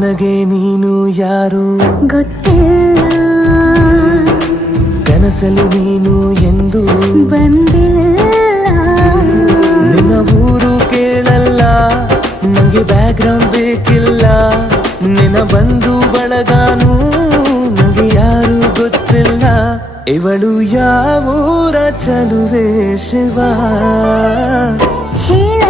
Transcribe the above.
ನನಗೆ ನೀನು ಯಾರು ಗೊತ್ತಿಲ್ಲ, ಕನಸಲು ನೀನು ಎಂದು ಬಂದಿಲ್ಲ. ನಿನ್ನ ಊರು ಕೇಳಲ್ಲ, ನಂಗೆ ಬ್ಯಾಕ್ಗ್ರೌಂಡ್ ಬೇಕಿಲ್ಲ. ನಿನ್ನ ಬಂಧು ಬಳಗಾನು ನಂಗೆ ಯಾರು ಗೊತ್ತಿಲ್ಲ. ಇವಳು ಯಾವೂರ ಚಲುವೆ ಶಿವ ಹೇಳ